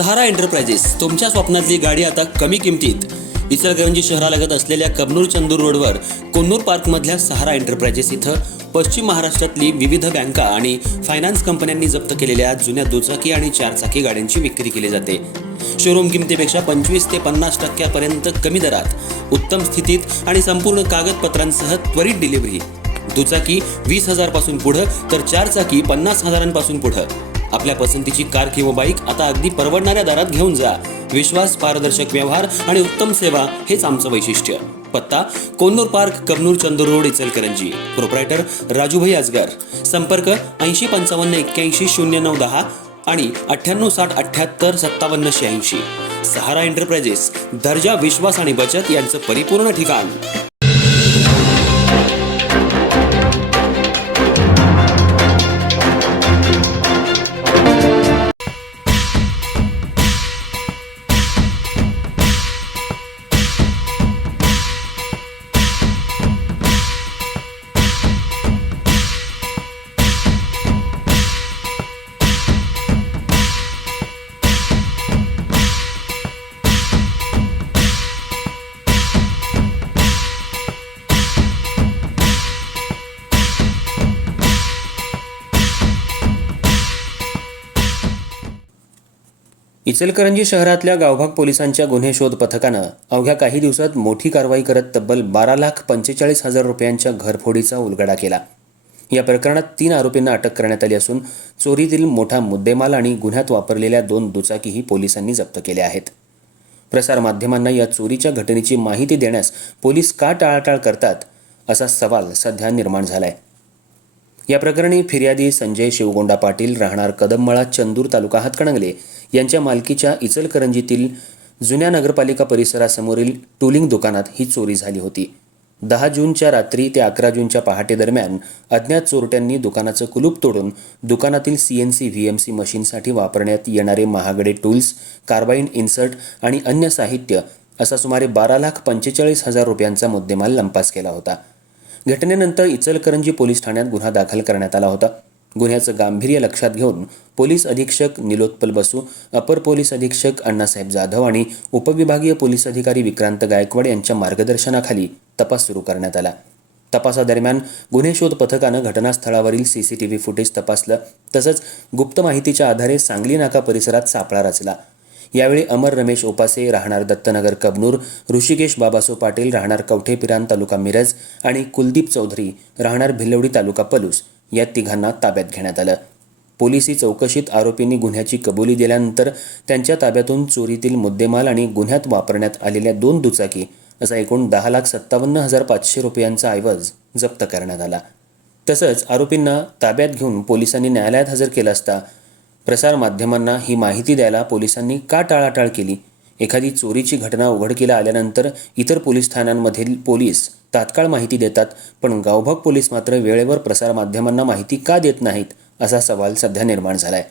सहारा enterprises तुमच्या स्वप्नातली गाडी आता कमी किमतीत. इचलकरंजी शहरालगत असलेल्या कबनूर चंदूर रोडवर कोन्नूर पार्कमधल्या सहारा एंटरप्राइजेस इथं पश्चिम महाराष्ट्रातली विविध बँका आणि फायनान्स कंपन्यांनी जप्त केलेल्या जुन्या दुचाकी आणि चारचाकी गाड्यांची विक्री केली जाते. शोरूम किमतीपेक्षा 25 ते 50% कमी दरात, उत्तम स्थितीत आणि संपूर्ण कागदपत्रांसह त्वरित डिलिव्हरी. दुचाकी 20,000 पासून पुढे तर चारचाकी 50,000 पासून पुढे. आपल्या पसंतीची कार किंवा बाईक आता अगदी परवडणाऱ्या दरात घेऊन जा. विश्वास, पारदर्शक व्यवहार आणि उत्तम सेवा हेच आमचं वैशिष्ट्य. पत्ता Konnur park, Kabnur Chandur road, Ichalkaranji. Proprietor Rajubhai Ajgar. संपर्क 8055810910 आणि 9860785786. सहारा एंटरप्राइजेस, दर्जा, विश्वास आणि बचत यांचं परिपूर्ण ठिकाण. इचलकरंजी शहरातल्या गावभाग पोलिसांच्या गुन्हे शोध पथकानं अवघ्या काही दिवसात मोठी कारवाई करत तब्बल 12,45,000 रुपयांच्या घरफोडीचा उलगडा केला. या प्रकरणात 3 आरोपींना अटक करण्यात आली असून चोरीतील मोठा मुद्देमाल आणि गुन्ह्यात वापरलेल्या 2 दुचाकीही पोलिसांनी जप्त केल्या आहेत. प्रसारमाध्यमांना या चोरीच्या घटनेची माहिती देण्यास पोलीस का टाळाटाळ करतात, असा सवाल सध्या निर्माण झालाय. या प्रकरणी फिर्यादी संजय शिवगोंडा पाटील, राहणार कदममळा, चंदूर, तालुका हातकणंगले यांच्या मालकीच्या इचलकरंजीतील जुन्या नगरपालिका परिसरासमोरील टूलिंग दुकानात ही चोरी झाली होती. 10 जूनच्या रात्री ते 11 जूनच्या पहाटे दरम्यान अज्ञात चोरट्यांनी दुकानाचं कुलूप तोडून दुकानातील CNC VMC मशीनसाठी वापरण्यात येणारे महागडे टूल्स, कार्बाईन, इन्सर्ट आणि अन्य साहित्य असा सुमारे 12,45,000 रुपयांचा मुद्देमाल लंपास केला होता. घटनेनंतर इचलकरंजी पोलीस ठाण्यात गुन्हा दाखल करण्यात आला होता. गुन्ह्याचं गांभीर्य लक्षात घेऊन पोलीस अधीक्षक निलोत्पल बसू, अपर पोलीस अधीक्षक अण्णासाहेब जाधव आणि उपविभागीय पोलीस अधिकारी विक्रांत गायकवाड यांच्या मार्गदर्शनाखाली तपास सुरू करण्यात आला. तपासादरम्यान गुन्हे शोध पथकानं घटनास्थळावरील CCTV फुटेज तपासलं. तसंच गुप्त माहितीच्या आधारे सांगली नाका परिसरात सापळा रचला. यावेळी अमर रमेश ओपासे, राहणार दत्तनगर कबनूर, ऋषिकेश बाबासो पाटील, राहणार कवठेपिरान, तालुका मिरज आणि कुलदीप चौधरी, राहणार भिलवडी, तालुका पलूस या तिघांना ताब्यात घेण्यात आलं. पोलिसी चौकशीत आरोपींनी गुन्ह्याची कबुली दिल्यानंतर त्यांच्या ताब्यातून चोरीतील मुद्देमाल आणि गुन्ह्यात वापरण्यात आलेल्या 2 दुचाकी असा एकूण 10,57,500 रुपयांचा ऐवज जप्त करण्यात आला. तसंच आरोपींना ताब्यात घेऊन पोलिसांनी न्यायालयात हजर केलं असता प्रसारमाध्यमांना ही माहिती द्यायला पोलिसांनी का टाळाटाळ केली? एखादी चोरीची घटना उघडकीला आल्यानंतर इतर पोलीस ठाण्यांमधील पोलीस तात्काळ माहिती देतात, पण गावभाग पोलीस मात्र वेळेवर प्रसारमाध्यमांना माहिती का देत नाहीत, असा सवाल सध्या निर्माण झालाय.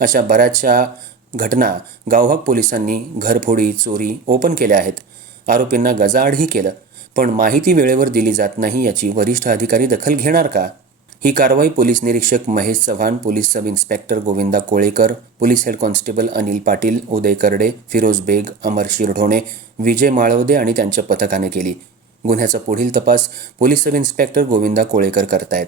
अशा बऱ्याचशा घटना गावभाग पोलिसांनी घरफोडी, चोरी ओपन केल्या आहेत. आरोपींना गजाआडही केलं, पण माहिती वेळेवर दिली जात नाही याची वरिष्ठ अधिकारी दखल घेणार का? ही कारवाई पोलीस निरीक्षक Mahesh Chavan, police sub inspector Govinda Kolekar, police head constable Anil Patil, Uday Karde, Firoz बेग, अमर शिरढोणे, विजय माळवदे आणि त्यांच्या पथकाने केली. गुन्ह्याचा पुढील तपास police sub inspector Govinda Kolekar करतायत.